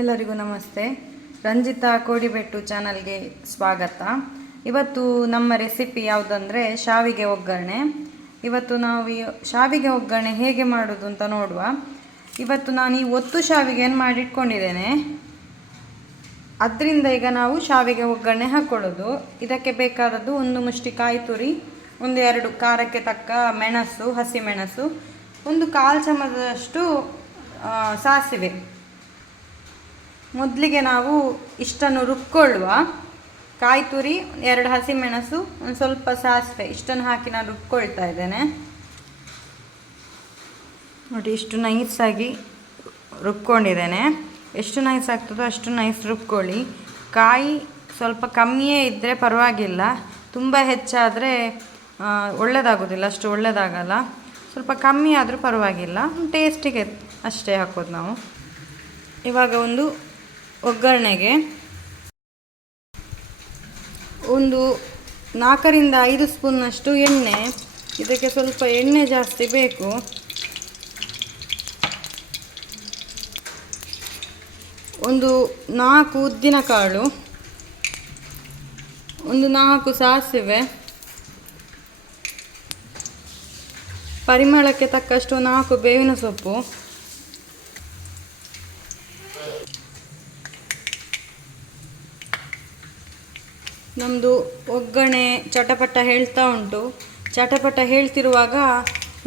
ಎಲ್ಲರಿಗೂ ನಮಸ್ತೆ. ರಂಜಿತಾ ಕೋಡಿಬೆಟ್ಟು ಚಾನಲ್ಗೆ ಸ್ವಾಗತ. ಇವತ್ತು ನಮ್ಮ ರೆಸಿಪಿ ಯಾವುದಂದರೆ ಶಾವಿಗೆ ಒಗ್ಗರಣೆ. ಇವತ್ತು ನಾವು ಶಾವಿಗೆ ಒಗ್ಗರಣೆ ಹೇಗೆ ಮಾಡೋದು ಅಂತ ನೋಡುವ. ಇವತ್ತು ನಾನು ಈ ಒತ್ತು ಶಾವಿಗೆಯನ್ನು ಮಾಡಿಟ್ಕೊಂಡಿದ್ದೇನೆ. ಅದರಿಂದ ಈಗ ನಾವು ಶಾವಿಗೆ ಒಗ್ಗರಣೆ ಹಾಕ್ಕೊಳ್ಳೋದು. ಇದಕ್ಕೆ ಬೇಕಾದದ್ದು 1 ಮುಷ್ಟಿ ಕಾಯಿ ತುರಿ, 1-2 ಖಾರಕ್ಕೆ ತಕ್ಕ ಮೆಣಸು, ಹಸಿಮೆಣಸು, 1/4 ಚಮಚದಷ್ಟು ಸಾಸಿವೆ. ಮೊದಲಿಗೆ ನಾವು ಇಷ್ಟನ್ನು ರುಬ್ಕೊಳ್ಳುವ. ಕಾಯಿ ತುರಿ, 2 ಹಸಿಮೆಣಸು, ಒಂದು ಸ್ವಲ್ಪ ಸಾಸಿವೆ, ಇಷ್ಟನ್ನು ಹಾಕಿ ನಾನು ರುಬ್ಕೊಳ್ತಾ ಇದ್ದೇನೆ. ನೋಡಿ, ಇಷ್ಟು ನೈಸಾಗಿ ರುಬ್ಕೊಂಡಿದ್ದೇನೆ. ಎಷ್ಟು ನೈಸ್ ಆಗ್ತದೋ ಅಷ್ಟು ನೈಸ್ ರುಬ್ಕೊಳ್ಳಿ. ಕಾಯಿ ಸ್ವಲ್ಪ ಕಮ್ಮಿಯೇ ಇದ್ದರೆ ಪರವಾಗಿಲ್ಲ, ತುಂಬ ಹೆಚ್ಚಾದರೆ ಒಳ್ಳೆಯದಾಗೋದಿಲ್ಲ, ಅಷ್ಟು ಒಳ್ಳೆಯದಾಗಲ್ಲ. ಸ್ವಲ್ಪ ಕಮ್ಮಿ ಆದರೂ ಪರವಾಗಿಲ್ಲ, ಟೇಸ್ಟಿಗೆ ಅಷ್ಟೇ ಹಾಕೋದು ನಾವು. ಇವಾಗ ಒಂದು ಒಗ್ಗರಣೆಗೆ 4-5 ಸ್ಪೂನ್ನಷ್ಟು ಎಣ್ಣೆ. ಇದಕ್ಕೆ ಸ್ವಲ್ಪ ಎಣ್ಣೆ ಜಾಸ್ತಿ ಬೇಕು. ಒಂದು 4 ಉದ್ದಿನಕಾಳು, 4 ಸಾಸಿವೆ, ಪರಿಮಳಕ್ಕೆ ತಕ್ಕಷ್ಟು 4 ಬೇವಿನ ಸೊಪ್ಪು, ನಮ್ಮದು ಒಗ್ಗರಣೆ ಚಟಪಟ ಹೇಳ್ತಾ ಉಂಟು. ಚಟಪಟ ಹೇಳ್ತಿರುವಾಗ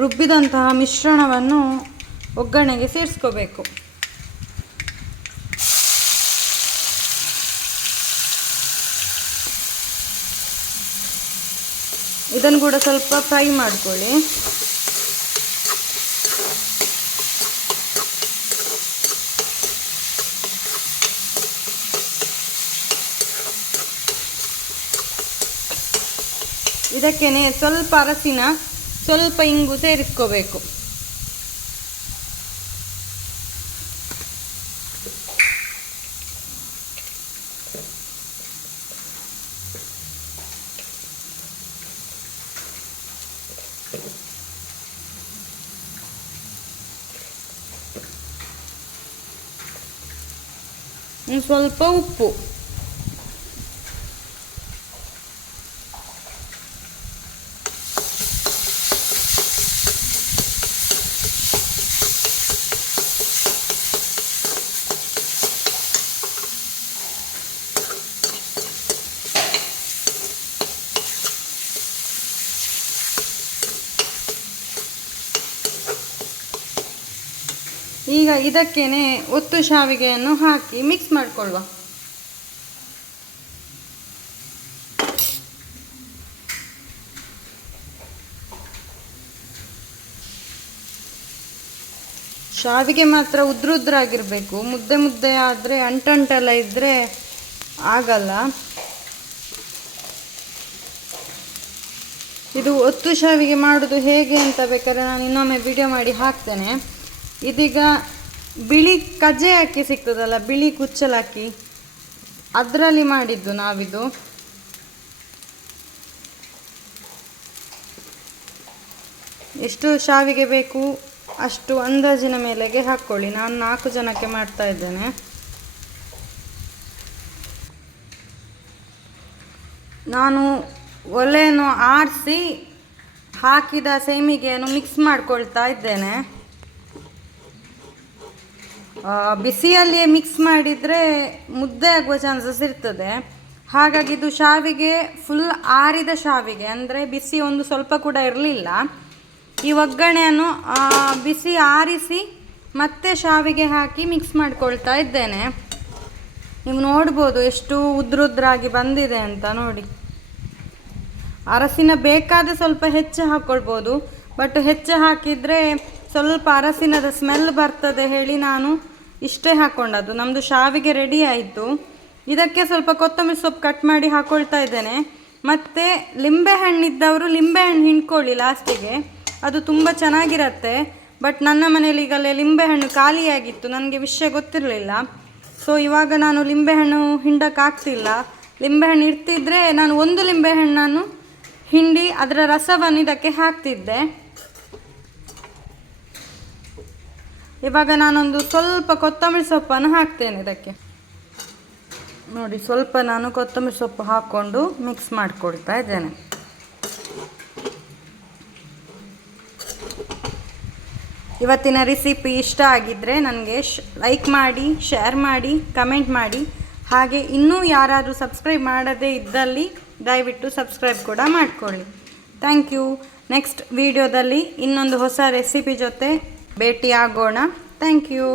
ರುಬ್ಬಿದಂತಹ ಮಿಶ್ರಣವನ್ನು ಒಗ್ಗರಣೆಗೆ ಸೇರಿಸ್ಕೋಬೇಕು. ಇದನ್ನು ಕೂಡ ಸ್ವಲ್ಪ ಫ್ರೈ ಮಾಡ್ಕೊಳ್ಳಿ. ಇದಕ್ಕೇನೆ ಸ್ವಲ್ಪ ಅರಸಿನ, ಸ್ವಲ್ಪ ಇಂಗು ಸೇರಿಸ್ಕೋಬೇಕು. ಸ್ವಲ್ಪ ಉಪ್ಪು. ಈಗ ಇದಕ್ಕೇನೆ ಒತ್ತು ಶಾವಿಗೆಯನ್ನು ಹಾಕಿ ಮಿಕ್ಸ್ ಮಾಡಿಕೊಳ್ಳುವ. ಶಾವಿಗೆ ಮಾತ್ರ ಉದ್ರುದ್ರಾಗಿರಬೇಕು. ಮುದ್ದೆ ಆದರೆ ಅಂಟೆಲ್ಲ ಇದ್ದರೆ ಆಗಲ್ಲ. ಇದು ಒತ್ತು ಶಾವಿಗೆ ಮಾಡೋದು ಹೇಗೆ ಅಂತ ಬೇಕಾದ್ರೆ ನಾನು ಇನ್ನೊಮ್ಮೆ ವಿಡಿಯೋ ಮಾಡಿ ಹಾಕ್ತೇನೆ. ಇದೀಗ ಬಿಳಿ ಕಜ್ಜೆ ಅಕ್ಕಿ ಸಿಗ್ತದಲ್ಲ, ಬಿಳಿ ಕುಚ್ಚಲಕ್ಕಿ, ಅದರಲ್ಲಿ ಮಾಡಿದ್ದು ನಾವಿದು. ಎಷ್ಟು ಶಾವಿಗೆ ಬೇಕು ಅಷ್ಟು ಅಂದಾಜಿನ ಮೇಲೆಗೆ ಹಾಕ್ಕೊಳ್ಳಿ. ನಾನು 4 ಜನಕ್ಕೆ ಮಾಡ್ತಾ ಇದ್ದೇನೆ. ನಾನು ಒಲೆಯನ್ನು ಆರಿಸಿ ಹಾಕಿದ ಸೇಮಿಗೆಯನ್ನು ಮಿಕ್ಸ್ ಮಾಡ್ಕೊಳ್ತಾ ಇದ್ದೇನೆ. ಬಿಸಿಯಲ್ಲಿಯೇ ಮಿಕ್ಸ್ ಮಾಡಿದರೆ ಮುದ್ದೆ ಆಗುವ ಚಾನ್ಸಸ್ ಇರ್ತದೆ. ಹಾಗಾಗಿ ಇದು ಶಾವಿಗೆ ಫುಲ್ ಆರಿದ ಶಾವಿಗೆ, ಅಂದರೆ ಬಿಸಿ ಒಂದು ಸ್ವಲ್ಪ ಕೂಡ ಇರಲಿಲ್ಲ. ಈ ಒಗ್ಗರಣೆಯನ್ನು ಬಿಸಿ ಆರಿಸಿ ಮತ್ತೆ ಶಾವಿಗೆ ಹಾಕಿ ಮಿಕ್ಸ್ ಮಾಡ್ಕೊಳ್ತಾ ಇದ್ದೇನೆ. ನೀವು ನೋಡ್ಬೋದು ಎಷ್ಟು ಉದ್ರುದ್ರಾಗಿ ಬಂದಿದೆ ಅಂತ. ನೋಡಿ, ಅರಸಿನ ಬೇಕಾದರೆ ಸ್ವಲ್ಪ ಹೆಚ್ಚು ಹಾಕ್ಕೊಳ್ಬೋದು, ಬಟ್ ಹೆಚ್ಚು ಹಾಕಿದರೆ ಸ್ವಲ್ಪ ಅರಸಿನದ ಸ್ಮೆಲ್ ಬರ್ತದೆ ಹೇಳಿ ನಾನು ಇಷ್ಟೇ ಹಾಕ್ಕೊಂಡದ್ದು. ನಮ್ಮದು ಶಾವಿಗೆ ರೆಡಿ ಆಯಿತು. ಇದಕ್ಕೆ ಸ್ವಲ್ಪ ಕೊತ್ತಂಬರಿ ಸೊಪ್ಪು ಕಟ್ ಮಾಡಿ ಹಾಕ್ಕೊಳ್ತಾ ಇದ್ದೇನೆ. ಮತ್ತು ಲಿಂಬೆಹಣ್ಣಿದ್ದವರು ಲಿಂಬೆಹಣ್ಣು ಹಿಂಡ್ಕೊಳ್ಳಿ ಲಾಸ್ಟಿಗೆ, ಅದು ತುಂಬ ಚೆನ್ನಾಗಿರತ್ತೆ. ಬಟ್ ನನ್ನ ಮನೇಲಿ ಈಗಲೇ ಲಿಂಬೆಹಣ್ಣು ಖಾಲಿಯಾಗಿತ್ತು, ನನಗೆ ವಿಷಯ ಗೊತ್ತಿರಲಿಲ್ಲ. ಸೊ ಇವಾಗ ನಾನು ಲಿಂಬೆಹಣ್ಣು ಹಿಂಡೋಕ್ಕಾಗ್ತಿಲ್ಲ. ಲಿಂಬೆಹಣ್ಣು ಇರ್ತಿದ್ರೆ ನಾನು 1 ಲಿಂಬೆಹಣ್ಣನ್ನು ಹಿಂಡಿ ಅದರ ರಸವನ್ನು ಇದಕ್ಕೆ ಹಾಕ್ತಿದ್ದೆ. ಇವಾಗ ನಾನೊಂದು ಸ್ವಲ್ಪ ಕೊತ್ತಂಬರಿ ಸೊಪ್ಪನ್ನು ಹಾಕ್ತೇನೆ ಇದಕ್ಕೆ. ನೋಡಿ, ಸ್ವಲ್ಪ ನಾನು ಕೊತ್ತಂಬರಿ ಸೊಪ್ಪು ಹಾಕ್ಕೊಂಡು ಮಿಕ್ಸ್ ಮಾಡಿಕೊಡ್ತಾ ಇದ್ದೇನೆ. ಇವತ್ತಿನ ರೆಸಿಪಿ ಇಷ್ಟ ಆಗಿದ್ದರೆ ನನಗೆ ಲೈಕ್ ಮಾಡಿ, ಶೇರ್ ಮಾಡಿ, ಕಮೆಂಟ್ ಮಾಡಿ. ಹಾಗೆ ಇನ್ನೂ ಯಾರಾದರೂ ಸಬ್ಸ್ಕ್ರೈಬ್ ಮಾಡದೇ ಇದ್ದಲ್ಲಿ ದಯವಿಟ್ಟು ಸಬ್ಸ್ಕ್ರೈಬ್ ಕೂಡ ಮಾಡಿಕೊಳ್ಳಿ. Thank you. ನೆಕ್ಸ್ಟ್ ವಿಡಿಯೋದಲ್ಲಿ ಇನ್ನೊಂದು ಹೊಸ ರೆಸಿಪಿ ಜೊತೆ ಭೇಟಿಯಾಗೋಣ. Thank you.